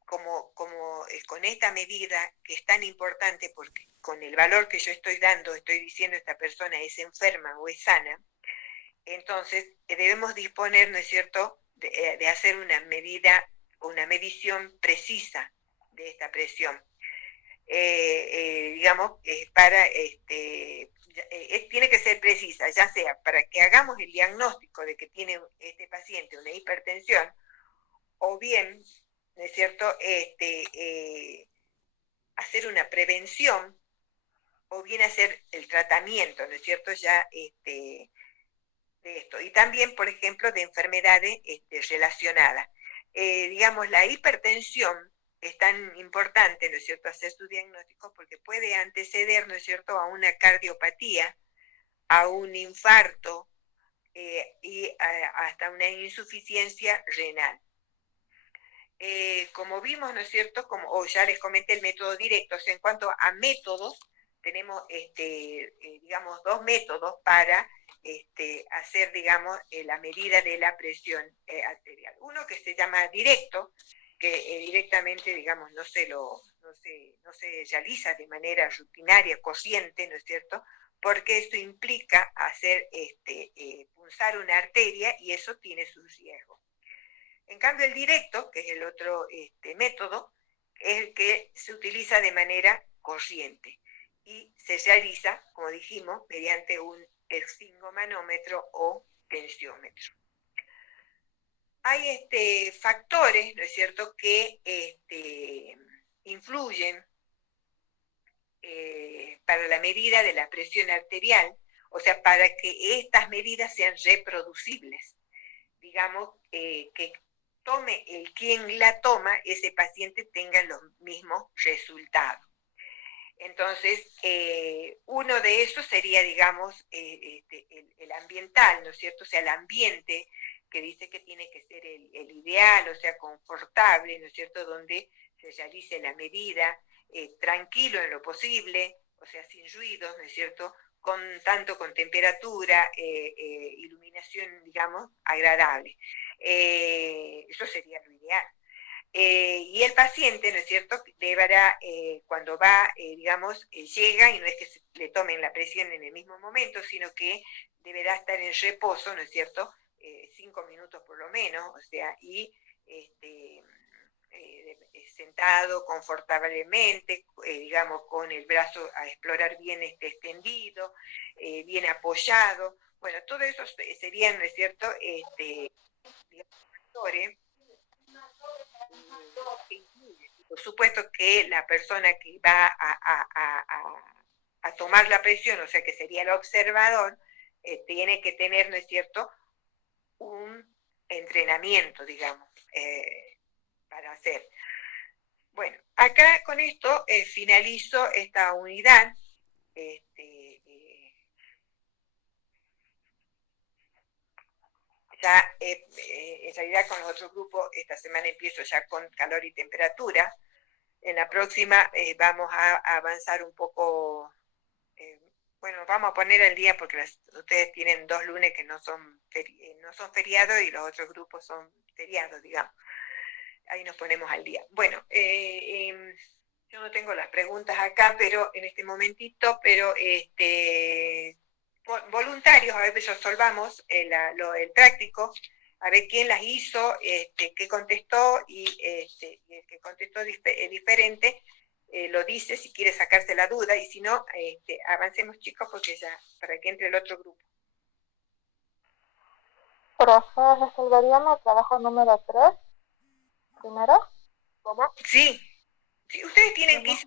como con esta medida que es tan importante, porque con el valor que yo estoy dando, estoy diciendo esta persona es enferma o es sana, entonces debemos disponer, ¿no es cierto?, de hacer una medida, una medición precisa de esta presión. Digamos, tiene que ser precisa, ya sea para que hagamos el diagnóstico de que tiene este paciente una hipertensión, o bien, ¿no es cierto?, hacer una prevención, o bien hacer el tratamiento, ¿no es cierto?, ya de esto. Y también, por ejemplo, de enfermedades relacionadas. Digamos, la hipertensión es tan importante, ¿no es cierto?, hacer su diagnóstico porque puede anteceder, ¿no es cierto?, a una cardiopatía, a un infarto y hasta una insuficiencia renal. Como vimos, ¿no es cierto?, o ya les comenté el método directo, o sea, en cuanto a métodos, tenemos, digamos, dos métodos para hacer, digamos, la medida de la presión arterial. Uno que se llama directo, que directamente, digamos, no se realiza de manera rutinaria, consciente, ¿no es cierto?, porque eso implica hacer punzar una arteria y eso tiene sus riesgos. En cambio, el directo, que es el otro método, es el que se utiliza de manera corriente y se realiza, como dijimos, mediante un esfingomanómetro o tensiómetro. Hay factores, ¿no es cierto?, que influyen para la medida de la presión arterial, o sea, para que estas medidas sean reproducibles. Digamos, que tome quien la toma, ese paciente tenga los mismos resultados. Entonces, uno de esos sería, digamos, el ambiental, ¿no es cierto? O sea, el ambiente que dice que tiene que ser el ideal, o sea, confortable, ¿no es cierto?, donde se realice la medida, tranquilo en lo posible, o sea, sin ruidos, ¿no es cierto?, tanto con temperatura, iluminación, digamos, agradable. Eso sería lo ideal. Y el paciente, ¿no es cierto?, deberá, cuando va, digamos, llega, y no es que le tomen la presión en el mismo momento, sino que deberá estar en reposo, ¿no es cierto?, 5 minutos por lo menos, o sea, y sentado confortablemente, digamos, con el brazo a explorar bien extendido, bien apoyado. Bueno, todo eso serían, ¿no es cierto?, digamos, factores. Por supuesto que la persona que va a tomar la presión, o sea, que sería el observador, tiene que tener, ¿no es cierto?, un entrenamiento, digamos, para hacer. Bueno, acá con esto finalizo esta unidad. Ya en realidad con los otros grupos esta semana empiezo ya con calor y temperatura. En la próxima vamos a avanzar un poco, bueno, vamos a poner al día porque ustedes tienen 2 lunes que no son feriados y los otros grupos son feriados, digamos. Ahí nos ponemos al día. Bueno, yo no tengo las preguntas acá, pero en este momentito, pero voluntarios, a ver, resolvamos el práctico, a ver quién las hizo, qué contestó, y el que contestó diferente lo dice si quiere sacarse la duda, y si no, avancemos, chicos, porque ya, para que entre el otro grupo. Profe, ¿resolveríamos el trabajo número 3 primero? ¿Cómo? Sí. Sí, ustedes tienen que ir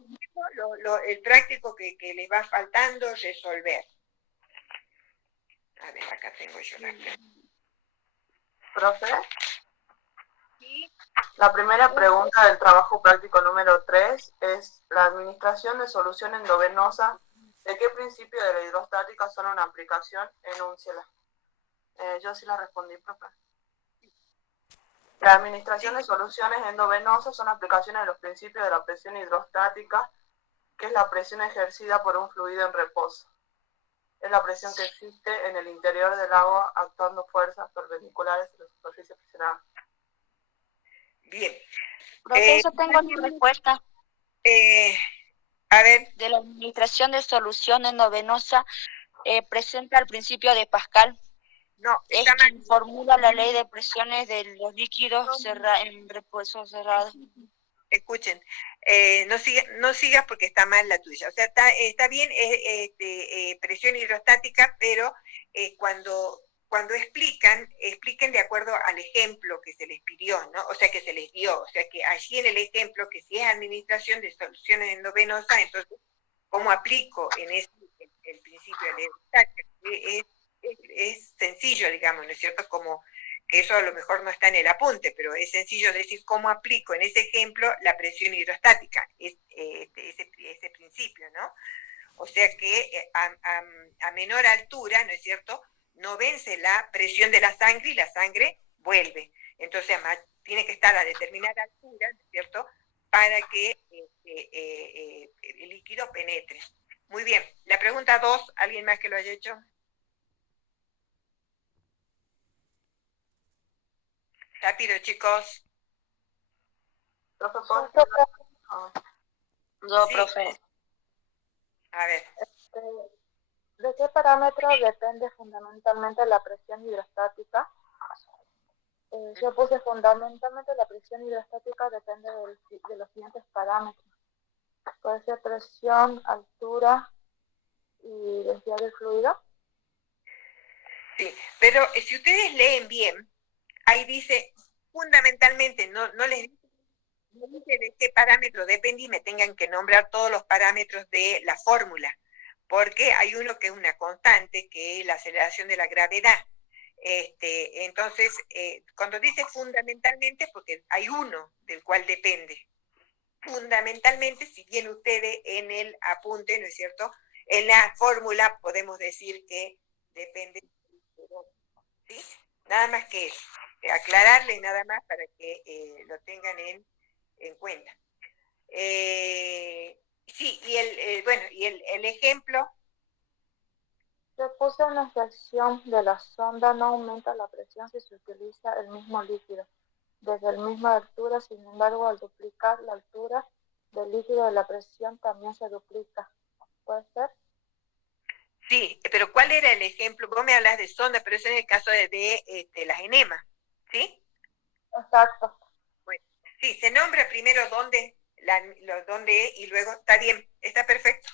el práctico que les va faltando resolver. A ver, acá tengo yo las preguntas. Profe, Sí, la primera pregunta del trabajo práctico número 3 es: ¿la administración de solución endovenosa de qué principio de la hidrostática son una aplicación? Enúnciela. Yo sí la respondí, profe. La administración de soluciones endovenosas son aplicaciones de los principios de la presión hidrostática, que es la presión ejercida por un fluido en reposo. Es la presión que existe en el interior del agua actuando fuerzas perpendiculares a la superficie presionada. bien. Profe, yo tengo una respuesta A ver, de la administración de solución endovenosa. Presenta el principio de Pascal. no, Es está mal. quien formula la ley de presiones de los líquidos en reposo cerrado. Escuchen, no sigas porque está mal la tuya. O sea, está bien presión hidrostática, pero cuando expliquen de acuerdo al ejemplo que se les pidió, ¿no? O sea, que se les dio. O sea, que allí en el ejemplo, que si es administración de soluciones endovenosas, entonces, ¿cómo aplico en el principio de la hidrostática? Es sencillo, digamos, ¿no es cierto? Como que eso a lo mejor no está en el apunte, pero es sencillo decir cómo aplico en ese ejemplo la presión hidrostática, ese principio, ¿no? O sea que a menor altura, ¿no es cierto?, no vence la presión de la sangre y la sangre vuelve. Entonces, tiene que estar a determinada altura, ¿no es cierto?, para que el líquido penetre. Muy bien. La pregunta 2, ¿alguien más que lo haya hecho? Rápido, chicos. Profe, Sí, ¿puedo? profe, No, Sí. profe. A ver. ¿de qué parámetro depende fundamentalmente la presión hidrostática? Yo puse fundamentalmente la presión hidrostática depende de los siguientes parámetros. Puede ser presión, altura y densidad del fluido. Sí, pero si ustedes leen bien, ahí dice fundamentalmente, no les dice de qué parámetro depende y me tengan que nombrar todos los parámetros de la fórmula, porque hay uno que es una constante, que es la aceleración de la gravedad. Entonces, cuando dice fundamentalmente, porque hay uno del cual depende. Fundamentalmente, si bien ustedes en el apunte, ¿no es cierto?, en la fórmula podemos decir que depende, ¿sí? Nada más que eso. Aclararles nada más para que lo tengan en cuenta. Sí, y el ejemplo. Yo puse una sección de la sonda, no aumenta la presión si se utiliza el mismo líquido desde la misma altura, sin embargo, al duplicar la altura del líquido de la presión también se duplica. ¿Puede ser? Sí, pero ¿cuál era el ejemplo? Vos me hablas de sonda, pero eso es el caso de las enemas, ¿sí? Exacto. Bueno, sí, se nombra primero dónde es y luego está bien, está perfecto.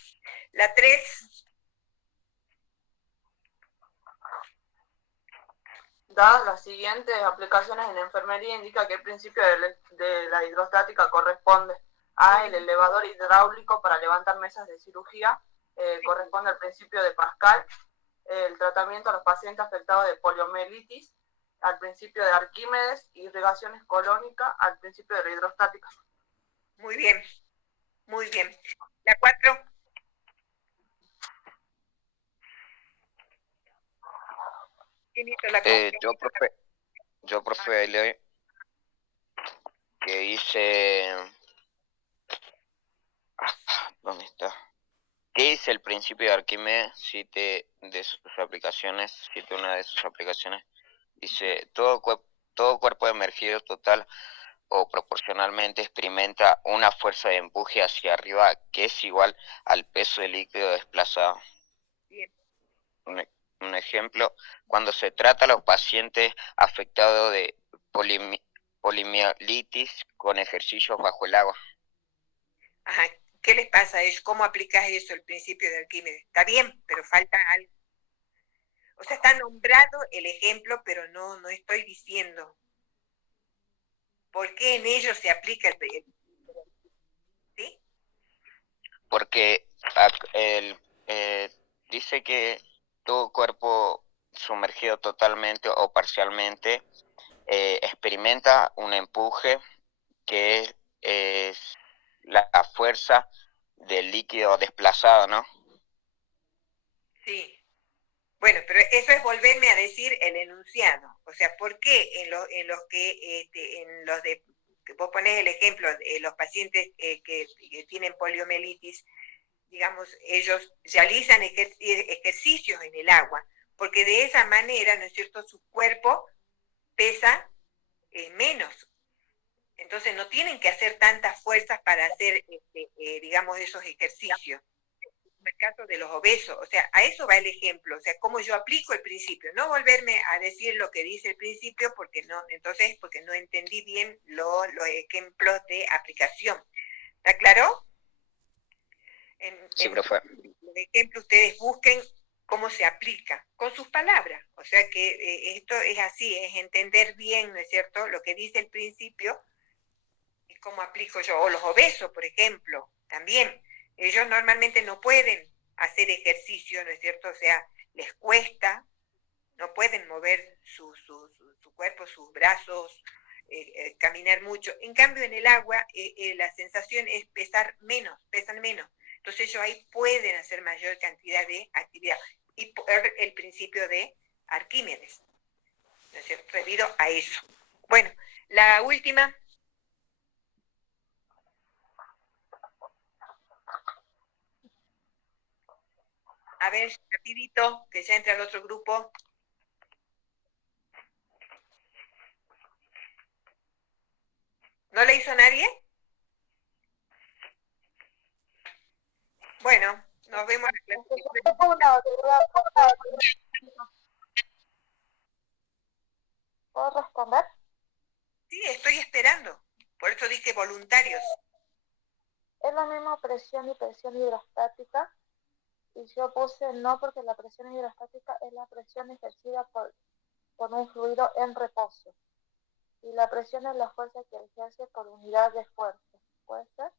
La 3. Dadas las siguientes aplicaciones en enfermería, indica que el principio de la hidrostática corresponde a el elevador hidráulico para levantar mesas de cirugía, corresponde al principio de Pascal, el tratamiento a los pacientes afectados de poliomielitis, al principio de Arquímedes, irrigación escolónica, al principio de la hidrostática. Muy bien, muy bien. La 4. ¿Quién hizo la 4? Yo, profe, ahí le doy, que dice, ¿dónde está? ¿Qué dice el principio de Arquímedes? Cite una de sus aplicaciones. Dice, todo cuerpo emergido total o proporcionalmente experimenta una fuerza de empuje hacia arriba que es igual al peso del líquido desplazado. Bien. Un ejemplo, cuando se trata a los pacientes afectados de poliomielitis con ejercicios bajo el agua. Ajá. ¿Qué les pasa a ellos? ¿Cómo aplicas eso, el principio de Arquímedes? Está bien, pero falta algo. O sea, está nombrado el ejemplo, pero no estoy diciendo por qué en ellos se aplica el ¿sí? Porque dice que todo cuerpo sumergido totalmente o parcialmente, experimenta un empuje que es la fuerza del líquido desplazado, ¿no? Sí. Bueno, pero eso es volverme a decir el enunciado. O sea, ¿por qué en los que, en los de, que vos ponés el ejemplo, de los pacientes que tienen poliomielitis, digamos, ellos realizan ejercicios en el agua, porque de esa manera, ¿no es cierto?, su cuerpo pesa menos. Entonces no tienen que hacer tantas fuerzas para hacer, digamos, esos ejercicios. En el caso de los obesos, o sea, a eso va el ejemplo, o sea, cómo yo aplico el principio, no volverme a decir lo que dice el principio, porque no, entonces, porque no entendí bien los ejemplos de aplicación. ¿Está claro? Sí, profe. Los ejemplos ustedes busquen cómo se aplica, con sus palabras, o sea que esto es así, es entender bien, ¿no es cierto?, lo que dice el principio y cómo aplico yo, o los obesos, por ejemplo, también. Ellos normalmente no pueden hacer ejercicio, ¿no es cierto? O sea, les cuesta, no pueden mover su cuerpo, sus brazos, caminar mucho. En cambio, en el agua, la sensación es pesar menos, pesan menos. Entonces ellos ahí pueden hacer mayor cantidad de actividad. Y por el principio de Arquímedes, ¿no es cierto? Debido a eso. Bueno, la última. A ver, rapidito, que ya entra al otro grupo. ¿No le hizo nadie? Bueno, nos vemos en la clase. ¿Puedo responder? Sí, estoy esperando. Por eso dije voluntarios. Es la misma presión y presión hidrostática. Y yo puse no porque la presión hidrostática es la presión ejercida por un fluido en reposo. Y la presión es la fuerza que ejerce por unidad de fuerza. ¿Puede ser?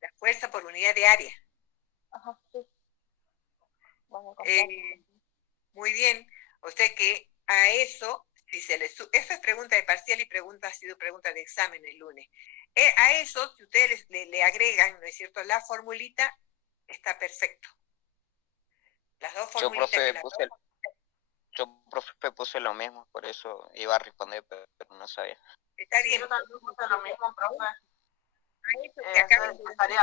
La fuerza por unidad de área. Ajá, sí. Bueno, muy bien. O sea que a eso, si se le eso es pregunta de parcial y ha sido pregunta de examen el lunes. A eso, si ustedes le agregan, ¿no es cierto?, la formulita, está perfecto. Las dos formulitas. Yo, profe, puse lo mismo, por eso iba a responder, pero no sabía. Está bien. Yo también puse lo mismo, profe. A eso que acaban de decir,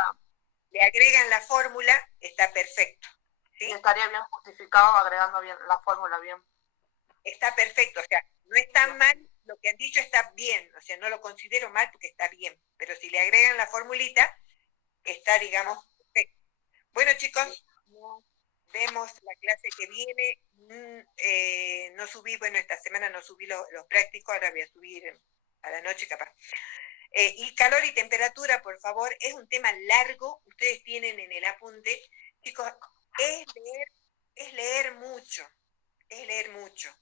le agregan la fórmula, está perfecto. ¿Sí? Y estaría bien justificado agregando bien la fórmula bien. Está perfecto, o sea, no está mal, lo que han dicho está bien, o sea, no lo considero mal porque está bien, pero si le agregan la formulita, está, digamos, perfecto. Bueno, chicos, nos vemos la clase que viene. No subí, bueno, esta semana no subí los prácticos, ahora voy a subir a la noche capaz. Y calor y temperatura, por favor, es un tema largo, ustedes tienen en el apunte. Chicos, es leer mucho, es leer mucho.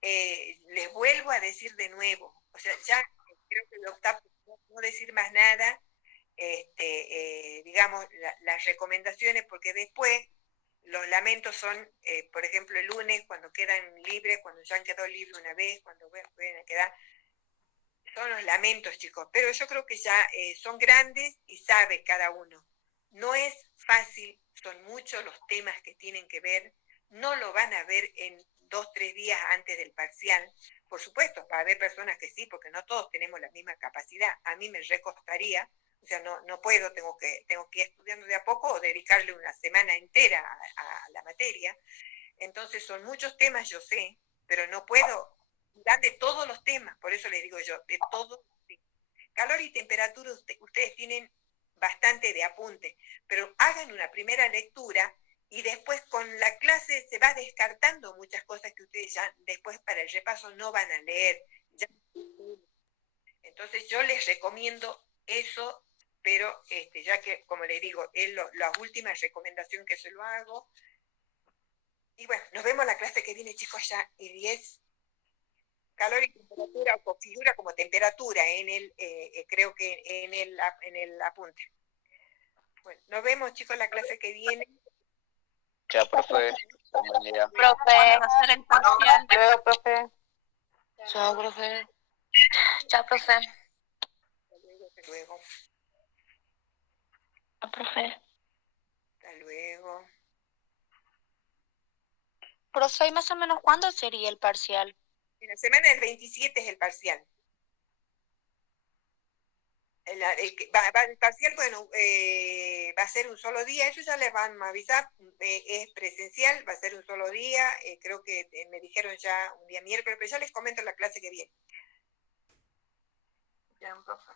Les vuelvo a decir de nuevo, o sea, ya creo que optar por no decir más nada, digamos, las recomendaciones, porque después los lamentos son, por ejemplo, el lunes, cuando quedan libres, cuando ya han quedado libres una vez, cuando pueden quedar, son los lamentos, chicos, pero yo creo que ya son grandes y sabe cada uno. No es fácil, son muchos los temas que tienen que ver, no lo van a ver en 2-3 días antes del parcial. Por supuesto, va a haber personas que sí, porque no todos tenemos la misma capacidad. A mí me recostaría, o sea, no puedo, tengo que ir estudiando de a poco o dedicarle una semana entera a la materia. Entonces son muchos temas, yo sé, pero no puedo dar de todos los temas, por eso les digo yo, de todos los temas. Calor y temperatura ustedes tienen bastante de apunte, pero hagan una primera lectura y después con la clase se va descartando muchas cosas que ustedes ya después para el repaso no van a leer. Entonces yo les recomiendo eso, pero ya que, como les digo, es la última recomendación que se lo hago. Y bueno, nos vemos la clase que viene, chicos, ya, y 10. Calor y temperatura, o figura como temperatura en el, creo que en el apunte. Bueno, nos vemos, chicos, la clase que viene. Chao, profe. Buen día. Profe. Vamos a hacer el parcial. Luego, profe. Chao, profe. Chao, profe. Hasta luego. Chao, profe. Hasta luego. Profe, ¿y más o menos cuándo sería el parcial? En la semana del 27 es el parcial. El parcial, bueno, va a ser un solo día, ellos ya les van a avisar, es presencial, va a ser un solo día, creo que me dijeron ya un día miércoles, pero ya les comento la clase que viene. Bien, profe.